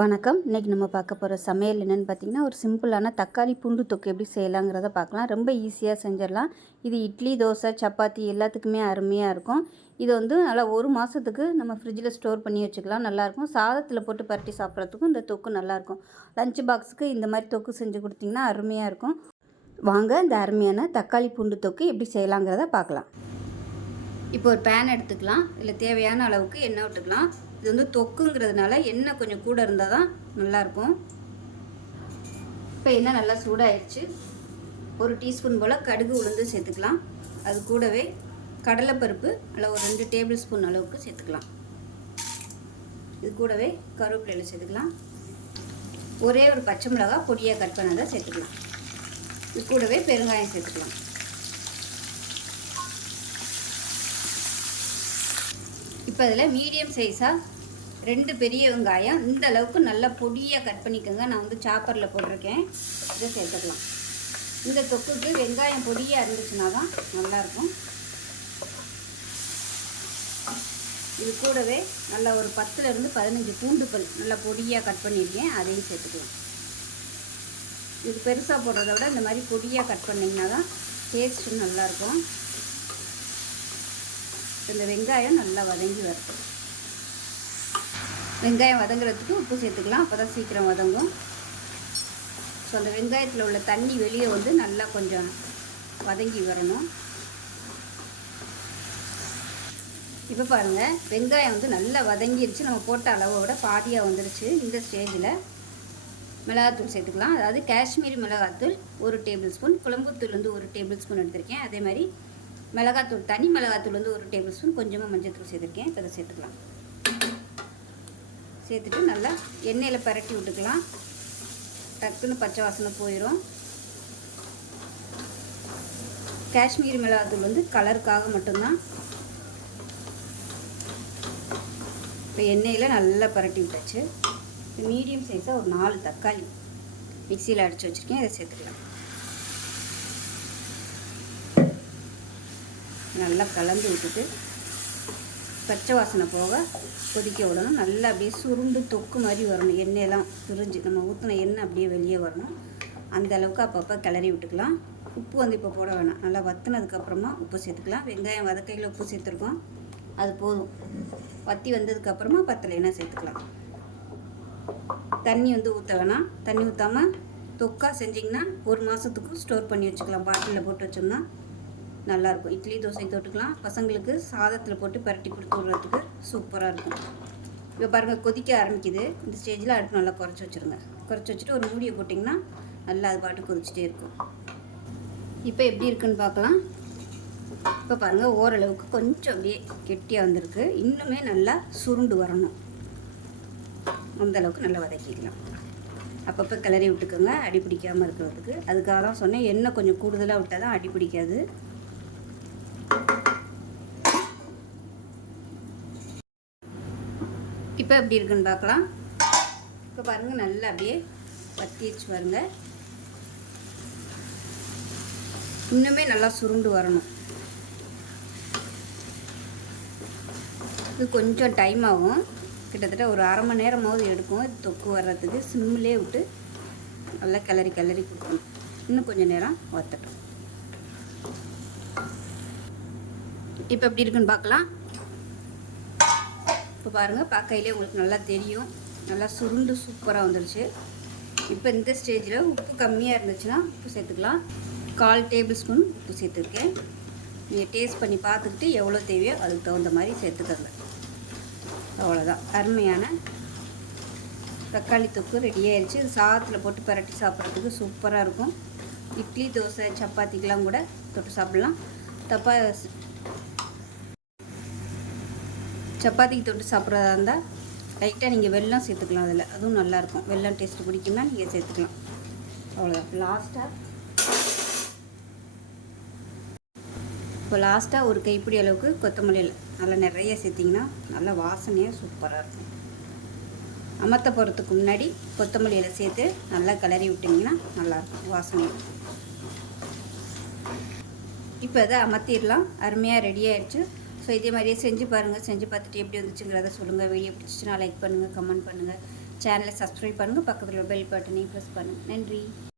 வணக்கம். இன்றைக்கி நம்ம பார்க்க போகிற சமையல் என்னென்னு பார்த்தீங்கன்னா, ஒரு சிம்பிளான தக்காளி பூண்டு தொக்கு எப்படி செய்யலாங்கிறத பார்க்கலாம். ரொம்ப ஈஸியாக செஞ்சிடலாம். இது இட்லி, தோசை, சப்பாத்தி எல்லாத்துக்குமே அருமையாக இருக்கும். இது நல்லா 1 மாதத்துக்கு நம்ம ஃப்ரிட்ஜில் ஸ்டோர் பண்ணி வச்சுக்கலாம். நல்லாயிருக்கும். சாதத்தில் போட்டு பரட்டி சாப்பிட்றதுக்கும் இந்த தொக்கு நல்லாயிருக்கும். லஞ்ச் பாக்ஸுக்கு இந்த மாதிரி தொக்கு செஞ்சு கொடுத்திங்கன்னா அருமையாக இருக்கும். வாங்க இந்த அருமையான தக்காளி பூண்டு தொக்கு எப்படி செய்யலாங்கிறத பார்க்கலாம். இப்போ ஒரு பேன் எடுத்துக்கலாம். இதில் தேவையான அளவுக்கு எண்ணெய் விட்டுக்கலாம். இது தொக்குங்கிறதுனால எண்ணெய் கொஞ்சம் கூட இருந்தால் தான் நல்லாயிருக்கும். இப்போ எண்ணெய் நல்லா சூடாகிடுச்சு. 1 டீஸ்பூன் போல் கடுகு உளுந்து சேர்த்துக்கலாம். அது கூடவே கடலைப்பருப்பு நல்லா ஒரு 2 டேபிள் ஸ்பூன் அளவுக்கு சேர்த்துக்கலாம். இது கூடவே கருவேப்பிலையில் சேர்த்துக்கலாம். ஒரே ஒரு பச்சை மிளகாய் பொடியாக கட் பண்ணதை சேர்த்துக்கலாம். இது கூடவே பெருங்காயம் சேர்த்துக்கலாம். இப்போ அதில் மீடியம் சைஸாக 2 பெரிய வெங்காயம் இந்த அளவுக்கு நல்லா பொடியாக கட் பண்ணிக்கோங்க. நான் சாப்பரில் போட்டிருக்கேன். இதை சேர்த்துக்கலாம். இந்த தொக்குக்கு வெங்காயம் பொடியாக இருந்துச்சுன்னா தான் நல்லாயிருக்கும். இது கூடவே நல்லா ஒரு 10லேருந்து 15 பூண்டுகள் நல்லா பொடியாக கட் பண்ணியிருக்கேன். அதையும் சேர்த்துக்கலாம். இது பெருசாக போடுறத விட இந்த மாதிரி பொடியாக கட் பண்ணிங்கன்னா தான் டேஸ்ட்டு நல்லாயிருக்கும். இந்த வெங்காயம் நல்லா வதங்கி வரட்டும். வெங்காயம் வதங்குறதுக்கு உப்பு சேர்த்துக்கலாம். அப்போ தான் சீக்கிரம் வதங்கும். ஸோ அந்த வெங்காயத்தில் உள்ள தண்ணி வெளியே நல்லா கொஞ்சம் வதங்கி வரணும். இப்போ பாருங்கள், வெங்காயம் நல்லா வதங்கிருச்சு. நம்ம போட்ட அளவை விட பாதியாக வந்துருச்சு. இந்த ஸ்டேஜில் மிளகாத்தூள் சேர்த்துக்கலாம். அதாவது காஷ்மீரி மிளகாத்தூள் 1 டேபிள் ஸ்பூன், குழம்புத்தூள் 1 டேபிள் ஸ்பூன் எடுத்திருக்கேன். அதே மாதிரி மிளகாத்தூள், தனி மிளகாத்தூள் 1 டேபிள் ஸ்பூன், கொஞ்சமாக மஞ்சத்தூள் சேர்த்துருக்கேன். இப்போ அதை சேர்த்துக்கலாம். சேர்த்துட்டு நல்லா எண்ணெயில் பரட்டி விட்டுக்கலாம். டக்குன்னு பச்சை வாசனை போயிடும். காஷ்மீரி மிளகாத்தூள் கலருக்காக மட்டும்தான். இப்போ எண்ணெயில் நல்லா பரட்டி விட்டாச்சு. மீடியம் சைஸாக ஒரு 4 தக்காளி மிக்சியில் அடித்து வச்சுருக்கேன். இதை சேர்த்துக்கலாம். நல்லா கலந்து விட்டுட்டு பச்சை வாசனை போக கொதிக்க விடணும். நல்லா அப்படியே சுருண்டு தொக்கு மாதிரி வரணும். எண்ணெயெல்லாம் பிரிஞ்சு நம்ம ஊற்றின எண்ணெய் அப்படியே வெளியே வரணும். அந்த அளவுக்கு அப்பப்போ கிளறி விட்டுக்கலாம். உப்பு இப்போ போட வேணாம். நல்லா வற்றினதுக்கப்புறமா உப்பு சேர்த்துக்கலாம். வெங்காயம் வதக்கையில் உப்பு சேர்த்துருக்கோம், அது போதும். வற்றி வந்ததுக்கப்புறமா பத்தலைன்னா சேர்த்துக்கலாம். தண்ணி ஊற்ற வேணாம். தண்ணி ஊற்றாமல் தொக்கா செஞ்சிங்கன்னா 1 மாதத்துக்கும் ஸ்டோர் பண்ணி வச்சுக்கலாம். பாட்டிலில் போட்டு வச்சோம்னா நல்லாயிருக்கும். இட்லி, தோசை தொட்டுக்கலாம். பசங்களுக்கு சாதத்தில் போட்டு பரட்டி கொடுத்து விட்றதுக்கு சூப்பராக இருக்கும். இப்போ பாருங்கள், கொதிக்க ஆரம்பிக்குது. இந்த ஸ்டேஜில் அடுப்பு நல்லா குறைச்சி வச்சுருங்க. குறைச்சி வச்சுட்டு ஒரு மூடியை போட்டிங்கன்னா நல்லா அது பாட்டு கொதிச்சிட்டே இருக்கும். இப்போ எப்படி இருக்குன்னு பார்க்கலாம். இப்போ பாருங்கள், ஓரளவுக்கு கொஞ்சம் அப்படியே கெட்டியாக வந்திருக்கு. இன்னுமே நல்லா சுருண்டு வரணும். அந்தளவுக்கு நல்லா வதக்கிக்கலாம். அப்பப்போ கிளறி விட்டுக்கோங்க, அடி பிடிக்காமல் இருக்கிறதுக்கு. அதுக்காக தான் சொன்னேன், எண்ணெய் கொஞ்சம் கூடுதலாக விட்டால் தான் அடி பிடிக்காது. இப்போ எப்படி இருக்குன்னு பார்க்கலாம். இப்போ பாருங்கள், நல்லா அப்படியே வத்திச்சு பாருங்க. இன்னுமே நல்லா சுருண்டு வரணும். இது கொஞ்சம் டைம் ஆகும். கிட்டத்தட்ட ஒரு 1/2 மணி நேரமாவது எடுக்கும் இது தொக்கு வர்றதுக்கு. சிம்மிலே விட்டு நல்லா கிளறி கொடுக்கணும். இன்னும் கொஞ்சம் நேரம் வத்தட்டும். இப்போ எப்படி இருக்குன்னு பார்க்கலாம். இப்போ பாருங்கள், பார்க்கையிலே உங்களுக்கு நல்லா தெரியும். நல்லா சுருண்டு சூப்பராக வந்துடுச்சு. இப்போ இந்த ஸ்டேஜில் உப்பு கம்மியாக இருந்துச்சுன்னா உப்பு சேர்த்துக்கலாம். 1/4 டேபிள் ஸ்பூன் உப்பு சேர்த்துருக்கேன். நீங்கள் டேஸ்ட் பண்ணி பார்த்துக்கிட்டு எவ்வளோ தேவையோ அதுக்கு தகுந்த மாதிரி சேர்த்துக்கங்க. அவ்வளோதான், அருமையான தக்காளி தொக்கு ரெடி ஆயிடுச்சு. இது சாதத்தில் போட்டு பரட்டி சாப்பிட்றதுக்கு சூப்பராக இருக்கும். இட்லி, தோசை, சப்பாத்திக்கெலாம் கூட தொட்டு சாப்பிட்லாம். சப்பாத்திக்கு தொட்டு சாப்பிட்றதா இருந்தால் லைட்டாக நீங்கள் வெல்லம் சேர்த்துக்கலாம். அதில் அதுவும் நல்லாயிருக்கும். வெல்லம் டேஸ்ட்டு பிடிக்கும்னா நீங்கள் சேர்த்துக்கலாம். அவ்வளோதான். லாஸ்ட்டாக ஒரு கைப்பிடி அளவுக்கு கொத்தமல்லியில் நல்லா நிறைய சேர்த்திங்கன்னா நல்லா வாசனையாக சூப்பராக இருக்கும். அமர்த்த போகிறதுக்கு முன்னாடி கொத்தமல்லியில் சேர்த்து நல்லா கிளறி விட்டிங்கன்னா நல்லாயிருக்கும் வாசனையாக. இப்போ அதை அமர்த்திடலாம். அருமையாக ரெடி ஆகிடுச்சு. ஸோ இதே மாதிரியே செஞ்சு பாருங்கள். செஞ்சு பார்த்துட்டு எப்படி வந்துச்சுங்கிறத சொல்லுங்கள். வீடியோ பிடிச்சிச்சுன்னா லைக் பண்ணுங்கள், கமெண்ட் பண்ணுங்கள். சேனலை சப்ஸ்கிரைப் பண்ணுங்கள், பக்கத்தில் பெல் பட்டனையும் ப்ரெஸ் பண்ணுங்கள். நன்றி.